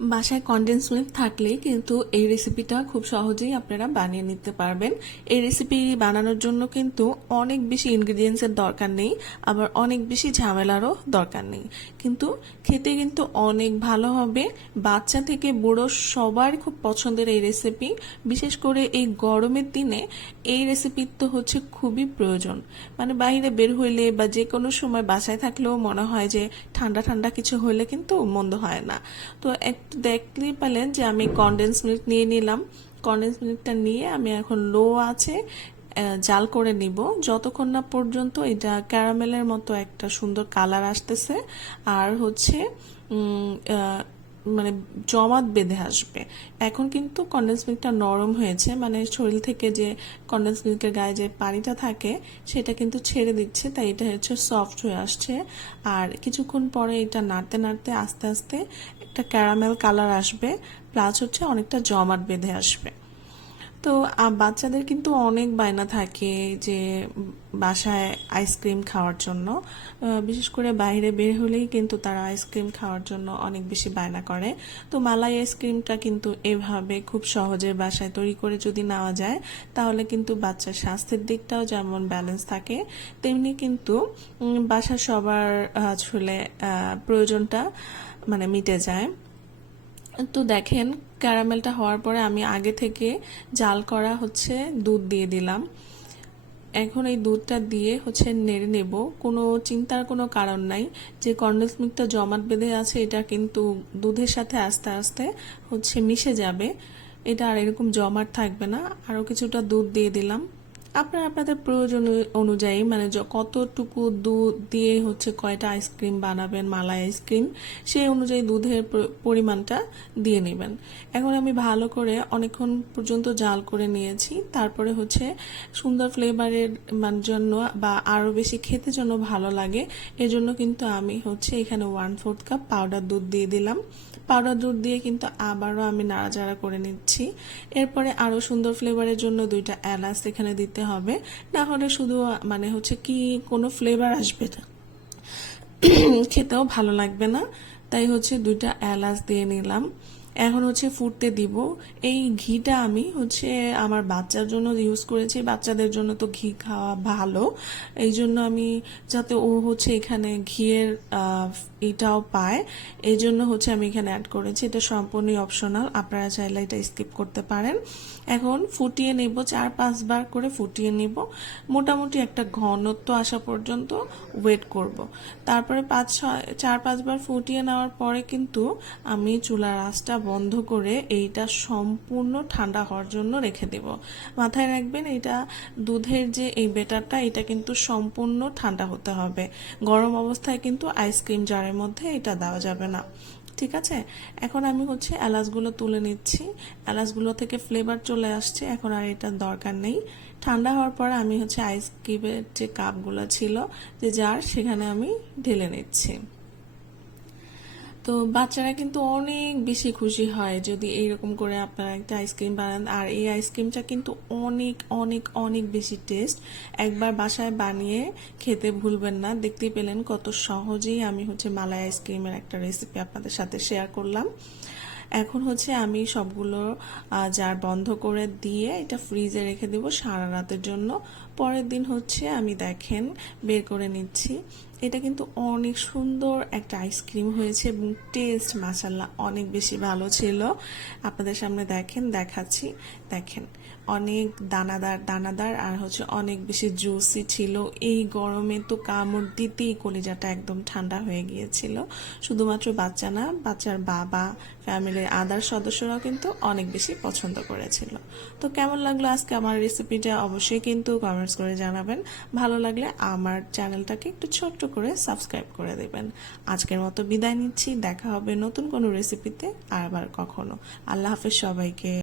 বাসায় condense milk থাকলে কিন্তু এই রেসিপিটা খুব সহজেই আপনারা বানিয়ে নিতে পারবেন। এই রেসিপি বানানোর জন্য কিন্তু অনেক বেশি ইনগ্রিডিয়েন্টসের দরকার নেই, আবার অনেক বেশি ঝামেলারও দরকার নেই। কিন্তু খেতে কিন্তু অনেক ভালো হবে। বাচ্চা থেকে বুড়ো সবার খুব পছন্দের এই রেসিপি বিশেষ করে এই গরমের দিনে এই রেসিপি তো হচ্ছে খুবই প্রয়োজন। মানে বাইরে বের হইলে বা যে কোনো সময় বাসায় থাকলেও মনে হয় যে ঠান্ডা ঠান্ডা কিছু হইলে কিন্তু মন্দ হয় না। তো দেখলেই পেলেন যে আমি কনডেন্স মিল্ক নিয়ে নিলাম। কনডেন্স মিল্কটা নিয়ে আমি এখন লো আছে জাল করে নিব। যতক্ষণ না পর্যন্ত এটা ক্যারামেলের মতো একটা সুন্দর কালার আসতেছে। আর হচ্ছে মানে জমাট বেঁধে আসবে। এখন কিন্তু কন্ডেন্স মিল্কটা নরম হয়েছে মানে শরীর থেকে যে কন্ডেন্স মিল্কের গায়ে যে পানিটা থাকে, সেটা কিন্তু ছেড়ে দিচ্ছে, তাই এটা হচ্ছে সফট হয়ে আসছে। আর কিছুক্ষণ পরে এটা নাড়তে নাড়তে আস্তে আস্তে একটা ক্যারামেল কালার আসবে প্লাস হচ্ছে অনেকটা জমাট বেঁধে আসবে। তো বাচ্চাদের কিন্তু অনেক বায়না থাকে যে, বাসায় আইসক্রিম খাওয়ার জন্য। বিশেষ করে বাইরে বের হলেই কিন্তু তারা আইসক্রিম খাওয়ার জন্য অনেক বেশি বায়না করে। তো মালাই আইসক্রিমটা কিন্তু এভাবে খুব সহজে বাসায় তৈরি করে যদি নেওয়া যায়, তাহলে কিন্তু বাচ্চার স্বাস্থ্যের দিকটাও যেমন ব্যালেন্স থাকে, তেমনি কিন্তু বাসার সবার আসলে প্রয়োজনটা মানে মিটে যায়। তো দেখেন ক্যারামেলটা হওয়ার পরে আমি আগে থেকে জাল করা হচ্ছে দুধ দিয়ে দিলাম। এখন এই দুধটা দিয়ে হচ্ছে নেড়ে নেব। কোনো চিন্তার কোনো কারণ নাই। যে কন্ডেন্স মিল্কটা জমাট বেঁধে আছে, এটা কিন্তু দুধের সাথে আস্তে আস্তে হচ্ছে মিশে যাবে। এটা আর এরকম জমাট থাকবে না। আরও কিছুটা দুধ দিয়ে দিলাম। আপনারা আপনাদের প্রয়োজন অনুযায়ী মানে কতটুকু দুধ দিয়ে হচ্ছে কয়টা আইসক্রিম বানাবেন, মালাই আইসক্রিম, সেই অনুযায়ী দুধের পরিমাণটা দিয়ে নেবেন। এখন আমি ভালো করে অনেকক্ষণ পর্যন্ত জাল করে নিয়েছি। তারপরে হচ্ছে সুন্দর ফ্লেভারের, মান জন্য বা আরও বেশি খেতে জন্য ভালো লাগে, এজন্য কিন্তু আমি হচ্ছে এখানে ওয়ান ফোর্থ কাপ পাউডার দুধ দিয়ে দিলাম। পাউডার দুধ দিয়ে কিন্তু আবারও আমি নাড়াচাড়া করে নিচ্ছি। এরপরে আরও সুন্দর ফ্লেভারের জন্য দুইটা এলাচ এখানে দিতে হবে। না হলে শুধু মানে হচ্ছে কি, কোনো ফ্লেভার আসবে না। খেতেও ভালো লাগবে না। তাই হচ্ছে দুইটা এলাচ দিয়ে নিলাম। এখন হচ্ছে ফুটতে দিব। এই ঘিটা আমি হচ্ছে আমার বাচ্চার জন্য ইউজ করেছি। বাচ্চাদের জন্য তো ঘি খাওয়া ভালো। এই জন্য আমি যাতে ও হচ্ছে এখানে ঘিয়ের এটাও পায়, এই জন্য হচ্ছে আমি এখানে অ্যাড করেছি। এটা সম্পূর্ণই অপশনাল আপনারা চাইলে এটা স্কিপ করতে পারেন। এখন ফুটিয়ে নেব, চার পাঁচবার করে ফুটিয়ে নেব। মোটামুটি একটা ঘনত্ব আসা পর্যন্ত ওয়েট করব। তারপরে পাঁচ, ছয়, চার পাঁচবার ফুটিয়ে নেওয়ার পরে কিন্তু আমি চুলার আঁচটা বন্ধ করে এইটা সম্পূর্ণ ঠান্ডা হওয়ার জন্য রেখে দেব। মাথায় রাখবেন এটা দুধের যে এই বেটারটা এটা কিন্তু সম্পূর্ণ ঠান্ডা হতে হবে। গরম অবস্থায় কিন্তু আইসক্রিম জারের মধ্যে এটা দেওয়া যাবে না। ঠিক আছে? এখন আমি হচ্ছে এলাচগুলো তুলে নিচ্ছি। এলাচগুলো থেকে ফ্লেভার চলে আসছে, এখন আর এটার দরকার নেই। ঠান্ডা হওয়ার পর আমি হচ্ছে আইসক্রিমের যে কাপগুলো ছিল, যে জার সেখানে আমি ঢেলে নিচ্ছি। তো বাচ্চারা কিন্তু অনেক বেশি খুশি হয় যদি এইরকম করে আপনারা একটা আইসক্রিম বানান। আর এই আইসক্রিমটা কিন্তু অনেক অনেক অনেক বেশি টেস্ট একবার বাসায় বানিয়ে খেতে ভুলবেন না। দেখতেই পেলেন কত সহজেই আমি হচ্ছে মালাই আইসক্রিমের একটা রেসিপি আপনাদের সাথে শেয়ার করলাম। এখন হচ্ছে আমি সবগুলো জার বন্ধ করে দিয়ে এটা ফ্রিজে রেখে দেবো সারা রাতের জন্য। পরের দিন হচ্ছে আমি দেখেন, বের করে নিচ্ছি। এটা কিন্তু অনেক সুন্দর একটা আইসক্রিম হয়েছে এবং টেস্ট মাসাল্লাহ অনেক বেশি ভালো ছিল। আপনাদের সামনে দেখেন, দেখাচ্ছি। দেখেন, অনেক দানাদার দানাদার আর হচ্ছে অনেক বেশি জুসি ছিল। এই গরমে তো কামড় দিতেই কলিজাটা একদম ঠান্ডা হয়ে গিয়েছিল। শুধুমাত্র বাচ্চা না, বাচ্চার বাবা ফ্যামিলির আদার সদস্যরাও কিন্তু অনেক বেশি পছন্দ করেছিল। তো কেমন লাগল আজকে আমার রেসিপিটা অবশ্যই কিন্তু কমেন্টস করে জানাবেন। ভালো লাগলে আমার চ্যানেলটাকে একটু ছোট্ট করে সাবস্ক্রাইব করে দেবেন। আজকের মতো বিদায় নিচ্ছি। দেখা হবে নতুন কোনো রেসিপিতে আর আবার কখনো। আল্লাহ হাফেজ সবাইকে।